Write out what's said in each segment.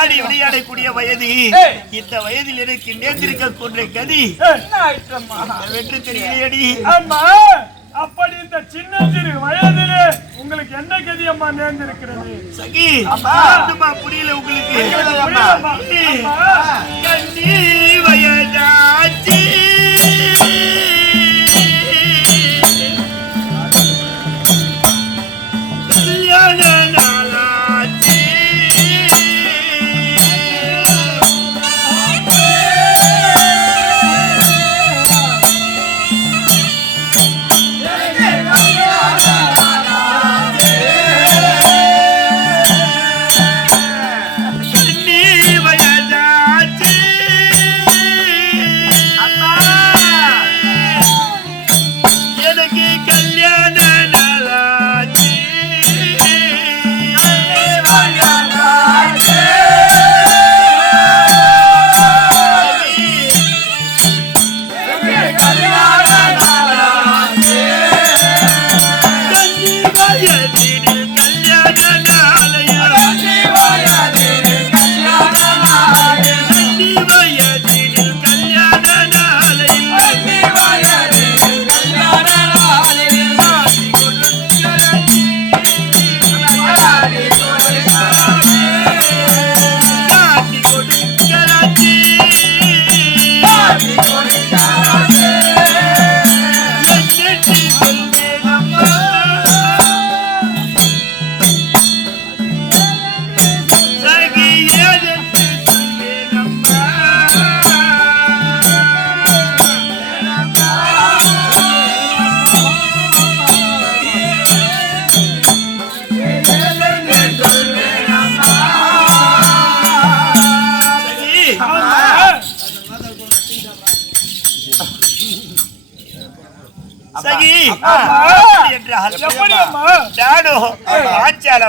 ஆடி விளையாடக்கூடிய வயது. இந்த வயதில் எனக்கு நேர்ந்திருக்கக்கூடிய கதி வெற்றி தெரியலையடி. அப்படி இந்த சின்ன சிறு வயதிலே உங்களுக்கு என்ன கதி அம்மா நேர்ந்திருக்கிறது? சகி புரியல உங்களுக்கு? கஞ்சி வயதாச்சி கல்யாண நாளாச்சி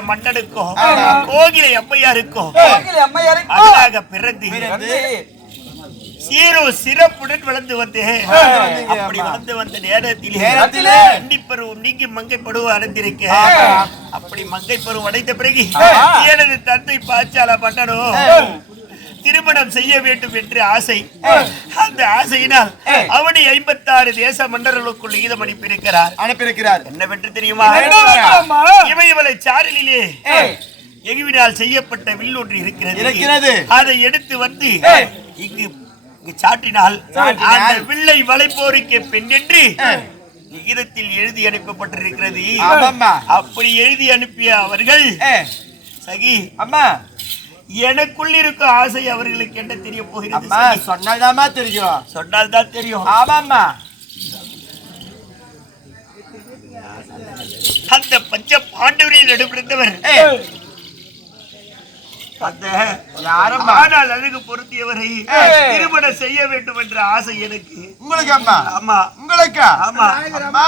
மன்னனுக்கும் கோகிலை அம்மையாருக்கும் பிறந்து சீரும் சிறப்புடன் வளர்ந்து வந்தேன். அப்படி வளர்ந்து வந்த நேரத்திலே கன்னிப்பருவம் நீங்கி மங்கை பருவம் அடைந்திருக்க. அப்படி மங்கை பருவம் அடைந்த பிறகு எனது தந்தை பாஞ்சால மன்னனும் திருமணம் செய்ய வேண்டும் என்று ஆசை. அந்த ஆசையினால் அவனை 56 தேச மன்னர்களுக்குள் ஈதம் அனுப்பியிருக்கிறார். என்னவென்று தெரியுமா? இமயமலை சாரலிலே எகுவினால் செய்யப்பட்ட வில் ஒன்று இருக்கிறது. அதை எடுத்து வந்து இங்கு சாற்றினால் அந்த வில்லை வளைப்போருக்கு பெண் என்று ஈதத்தில் எழுதி அனுப்பப்பட்டிருக்கிறது. அப்படி எழுதி அனுப்பிய அவர்கள் சகி அம்மா எனக்குள் இருக்கும் ஆசை அவர்களுக்கு என்ன தெரிய போகிறது? சொன்னால்தான் தெரியும். சொன்னால்தான் தெரியும். ஆமாம்மா. அந்த பஞ்ச பாண்டவரில் நடுபிறந்தவர் அந்த ஆனால் அழகு பொருத்தியவரை திருமணம் செய்ய வேண்டும் என்ற ஆசை எனக்கு. உங்களுக்கு அம்மா? ஆமா. உங்களுக்கு? ஆமா. அம்மா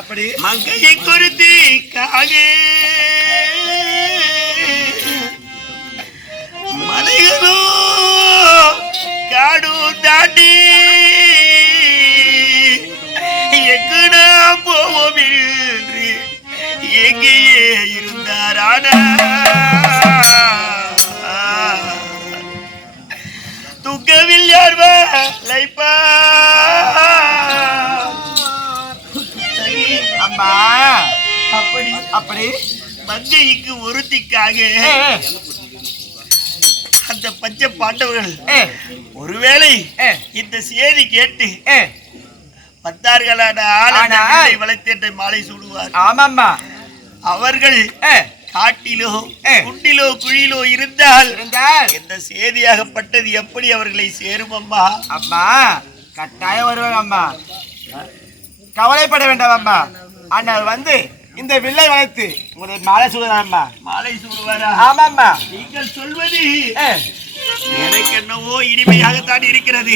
அப்படி மங்கையை குறித்திக்காக மலைகளோ காடு தாண்டி எங்கடா போவோம் என்று எங்கேயே இருந்தாரானா துக்கவில் யார் வாழைப்பா அம்மா அப்படி அப்படி மங்கைக்கு ஒருத்திக்காக அந்த பஞ்ச பாண்டவர்கள் ஒருவேளை இந்த செய்தி கேட்டு பத்தார்களான ஆளை வளர்த்தேற்ற மாலை சூடுவார். ஆமாம்மா அவர்கள் காட்டிலோ குண்டிலோ குழியிலோ இருந்தால் இந்த செய்தியாகப்பட்டது எப்படி அவர்களை சேரும் அம்மா? அம்மா கட்டாயம் வருவாங்க அம்மா, கவலைப்பட வேண்டாம் அம்மா. அண்ணன் வந்து இந்த வில்லை வளைத்து உங்களுக்கு மாலை சூடுவார் அம்மா. மாலை சூடுவாரா? ஆமாம்மா. நீங்கள் சொல்வது எனக்கு என்னவோ இனிமையாகத்தான் இருக்கிறது.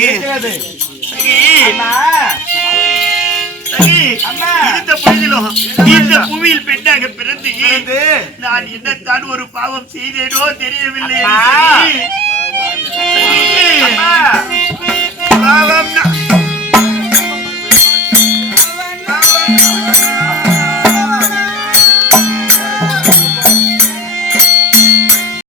இந்த பொழுதிலும் இந்த புவியில் பெண்ணாக பிறந்து நான் என்னத்தான் ஒரு பாவம் செய்தேனோ தெரியவில்லை. பாவம்